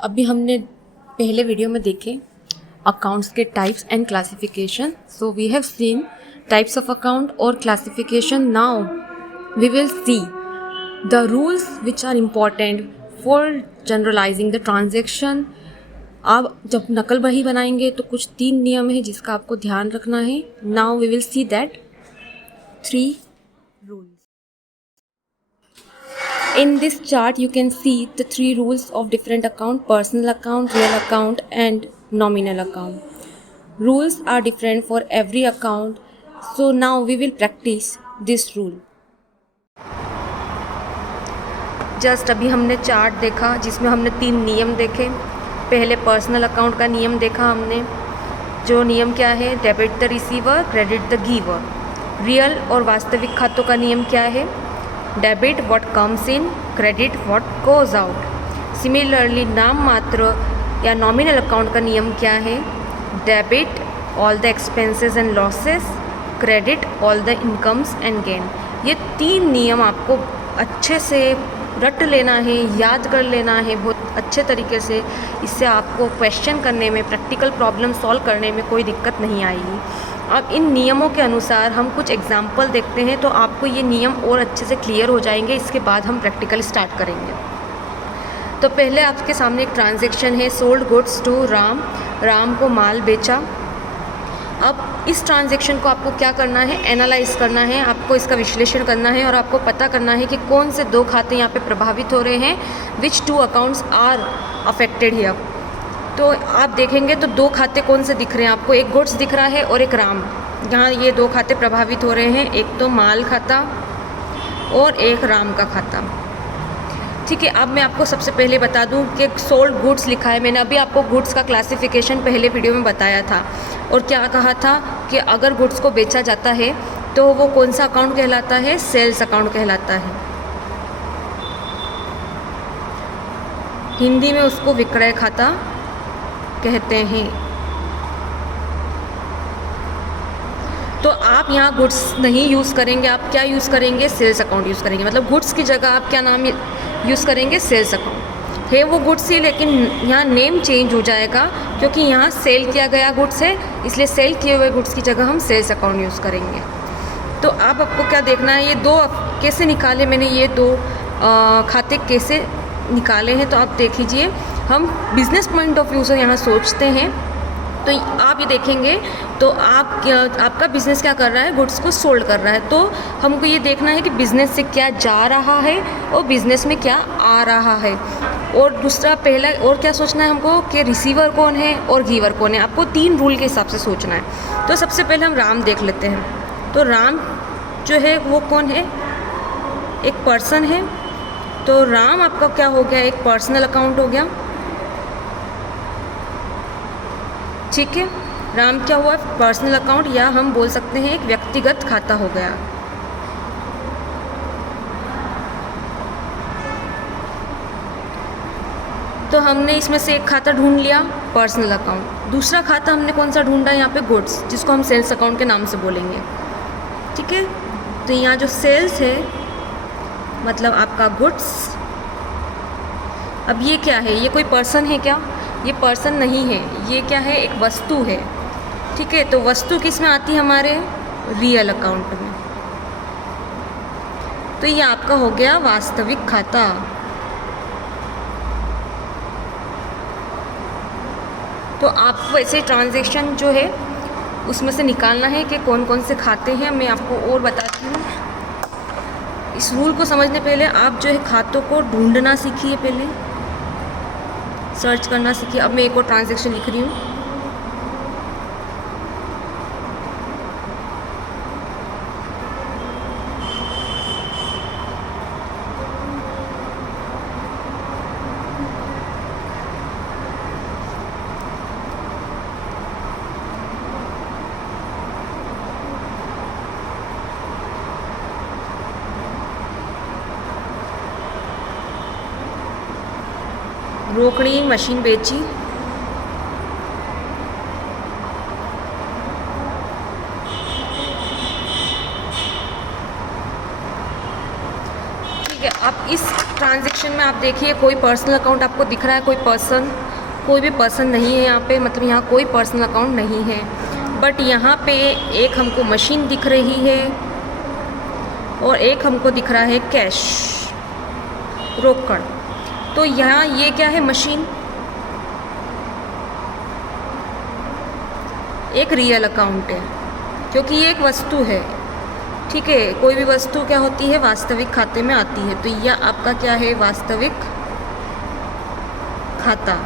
अभी हमने पहले वीडियो में देखे अकाउंट्स के types and classification. So we have seen types of account और classification. Now we will see the rules which are important for generalizing the transaction. आप जब नकल बही बनाएंगे तो कुछ 3 नियम है जिसका आपको ध्यान रखना है. Now we will see that 3 rules. In this chart you can see the 3 rules of different account: personal account, real account and nominal account. Rules are different for every account. So now we will practice this rule. Just अभी हमने chart देखा जिसमें हमने 3 नियम देखे. पहले personal account का नियम देखा हमने. जो नियम क्या है? Debit the receiver, credit the giver. Real और वास्तविक खातों का नियम क्या है? Debit what comes in, credit what goes out. Similarly नाम मात्र या नॉमिनल अकाउंट का नियम क्या है? Debit all the expenses and losses, credit all the incomes and gain. ये 3 नियम आपको अच्छे से रट लेना है, याद कर लेना है बहुत अच्छे तरीके से. इससे आपको क्वेश्चन करने में, प्रैक्टिकल प्रॉब्लम सॉल्व करने में कोई दिक्कत नहीं आएगी. अब इन नियमों के अनुसार हम कुछ एग्जाम्पल देखते हैं तो आपको ये नियम और अच्छे से क्लियर हो जाएंगे. इसके बाद हम प्रैक्टिकल स्टार्ट करेंगे. तो पहले आपके सामने एक ट्रांजैक्शन है, sold goods to Ram. Ram को माल बेचा. अब इस ट्रांजैक्शन को आपको क्या करना है? एनालाइज करना है, आपको इसका विश्लेषण करना है और आपको पता करना है कि कौन से 2 खाते यहाँ पे प्रभावित हो रहे हैं. विच 2 अकाउंट्स आर अफेक्टेड हियर. तो आप देखेंगे तो 2 खाते कौन से दिख रहे हैं आपको? एक गुड्स दिख रहा है और एक राम. यहाँ ये 2 खाते प्रभावित हो रहे हैं. एक तो माल खाता और एक राम का खाता. ठीक है. अब मैं आपको सबसे पहले बता दूं कि सोल्ड गुड्स लिखा है. मैंने अभी आपको गुड्स का क्लासिफिकेशन पहले वीडियो में बताया था और क्या कहा था कि अगर गुड्स को बेचा जाता है तो वो कौन सा अकाउंट कहलाता है? सेल्स अकाउंट कहलाता है. हिंदी में उसको विक्रय खाता कहते हैं. तो आप यहाँ गुड्स नहीं यूज़ करेंगे, आप क्या यूज़ करेंगे? सेल्स अकाउंट यूज़ करेंगे. मतलब गुड्स की जगह आप क्या नाम यूज़ करेंगे? Sales account. है वो गुड्स ही, लेकिन यहाँ नेम चेंज हो जाएगा क्योंकि यहाँ सेल किया गया गुड्स है, इसलिए सेल किए हुए गुड्स की जगह हम सेल्स अकाउंट यूज़ करेंगे. तो अब आपको क्या देखना है? ये 2 कैसे निकाले मैंने, ये 2 खाते कैसे निकाले हैं. तो आप देख लीजिए. हम बिज़नेस पॉइंट ऑफ व्यू से यहाँ सोचते हैं. तो आप ये देखेंगे तो आपका बिज़नेस क्या कर रहा है? गुड्स को सोल्ड कर रहा है. तो हमको ये देखना है कि बिज़नेस से क्या जा रहा है और बिज़नेस में क्या आ रहा है. और दूसरा पहला और क्या सोचना है हमको कि रिसीवर कौन है और गिवर कौन है. आपको 3 रूल के हिसाब से सोचना है. तो सबसे पहले हम राम देख लेते हैं. तो राम जो है वो कौन है? एक पर्सन है. तो राम आपका क्या हो गया? एक पर्सनल अकाउंट हो गया. ठीक है. राम क्या हुआ? पर्सनल अकाउंट, या हम बोल सकते हैं एक व्यक्तिगत खाता हो गया. तो हमने इसमें से एक खाता ढूंढ लिया, पर्सनल अकाउंट. दूसरा खाता हमने कौन सा ढूंढा? यहाँ पे गुड्स, जिसको हम सेल्स अकाउंट के नाम से बोलेंगे. ठीक है. तो यहाँ जो सेल्स है मतलब आपका गुड्स. अब ये क्या है? ये कोई पर्सन है क्या? ये पर्सन नहीं है. ये क्या है? एक वस्तु है. ठीक है. तो वस्तु किस में आती है? हमारे रियल अकाउंट में. तो ये आपका हो गया वास्तविक खाता. तो आपको ऐसे ट्रांजैक्शन जो है उसमें से निकालना है कि कौन कौन से खाते हैं. मैं आपको और बताती हूँ. इस रूल को समझने पहले आप जो है खातों को ढूंढना सीखिए, पहले सर्च करना सीखिए. अब मैं एक और ट्रांजैक्शन लिख रही हूँ. रोकड़ी मशीन बेची. ठीक है. अब इस ट्रांजैक्शन में आप देखिए कोई पर्सनल अकाउंट आपको दिख रहा है, कोई भी पर्सन नहीं है यहाँ पे, मतलब यहाँ कोई पर्सनल अकाउंट नहीं है। बट यहाँ पे एक हमको मशीन दिख रही है और एक हमको दिख रहा है कैश, रोकड़। तो यहाँ ये क्या है, मशीन, एक रियल अकाउंट है क्योंकि ये एक वस्तु है। ठीक है, कोई भी वस्तु क्या होती है, वास्तविक खाते में आती है। तो यह आपका क्या है, वास्तविक खाता।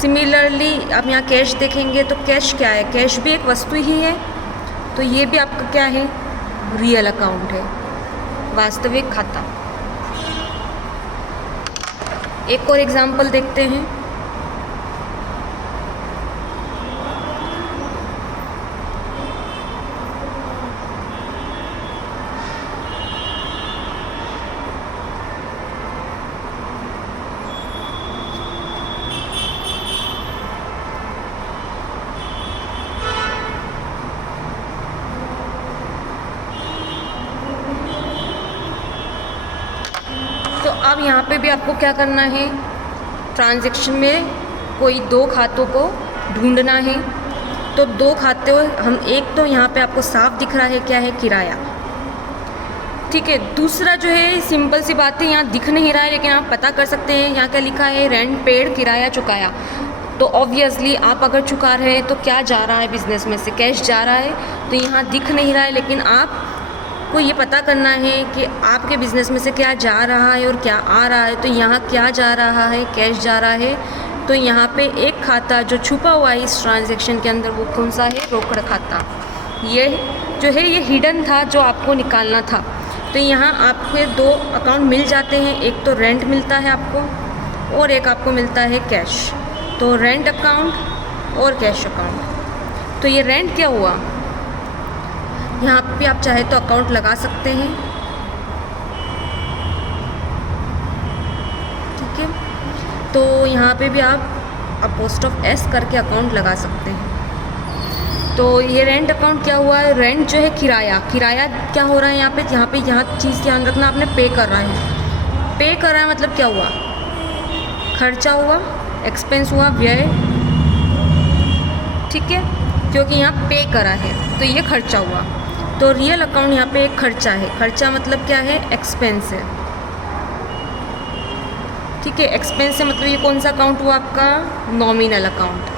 सिमिलरली आप यहाँ कैश देखेंगे तो कैश क्या है, कैश भी एक वस्तु ही है। तो ये भी आपका क्या है, रियल अकाउंट है, वास्तविक खाता। एक और एग्जांपल देखते हैं। तो अब यहाँ पे भी आपको क्या करना है, ट्रांजैक्शन में कोई दो खातों को ढूंढना है। तो दो खाते हम, एक तो यहाँ पे आपको साफ दिख रहा है क्या है, किराया। ठीक है, दूसरा जो है सिंपल सी बात है, यहाँ दिख नहीं रहा है लेकिन आप पता कर सकते हैं। यहाँ क्या लिखा है, रेंट पेड, किराया चुकाया। तो ऑब्वियसली आप अगर चुका रहे हैं तो क्या जा रहा है बिजनेस में से, कैश जा रहा है। तो यहाँ दिख नहीं रहा है लेकिन आपको ये पता करना है कि आपके बिज़नेस में से क्या जा रहा है और क्या आ रहा है। तो यहाँ क्या जा रहा है, कैश जा रहा है। तो यहाँ पे एक खाता जो छुपा हुआ है इस ट्रांजैक्शन के अंदर, वो कौन सा है, रोकड़ खाता। ये जो है ये हिडन था जो आपको निकालना था। तो यहाँ आपके दो अकाउंट मिल जाते हैं, एक तो रेंट मिलता है आपको और एक आपको मिलता है कैश। तो रेंट अकाउंट और कैश अकाउंट। तो ये रेंट क्या हुआ, यहाँ पे आप चाहे तो अकाउंट लगा सकते हैं। ठीक है, तो यहाँ पे भी आप अपोस्ट्रोफ एस करके अकाउंट लगा सकते हैं। तो ये रेंट अकाउंट क्या हुआ है, रेंट जो है किराया, किराया क्या हो रहा है यहाँ पे यहाँ चीज़ ध्यान रखना, आपने पे कर रहा है। पे कर रहा है मतलब क्या हुआ, खर्चा हुआ, एक्सपेंस हुआ, व्यय। ठीक है, क्योंकि यहाँ पे करा है तो ये खर्चा हुआ। तो रियल अकाउंट यहाँ पे एक खर्चा है, खर्चा मतलब क्या है, एक्सपेंस है। ठीक है, एक्सपेंस है मतलब ये कौन सा अकाउंट हुआ आपका, नॉमिनल अकाउंट।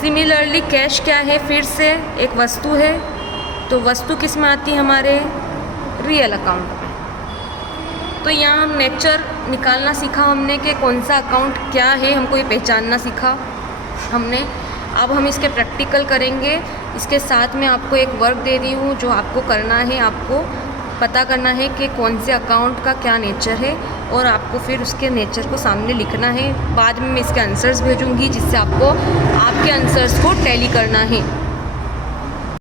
सिमिलरली कैश क्या है, फिर से एक वस्तु है। तो वस्तु किस में आती है, हमारे रियल अकाउंट में। तो यहाँ हम नेचर निकालना सीखा हमने कि कौन सा अकाउंट क्या है, हमको ये पहचानना सीखा हमने। अब हम इसके प्रैक्टिकल करेंगे। इसके साथ में आपको एक वर्क दे रही हूँ जो आपको करना है, आपको पता करना है कि कौन से अकाउंट का क्या नेचर है और आपको फिर उसके नेचर को सामने लिखना है। बाद में मैं इसके आंसर्स भेजूँगी जिससे आपको आपके आंसर्स को टैली करना है।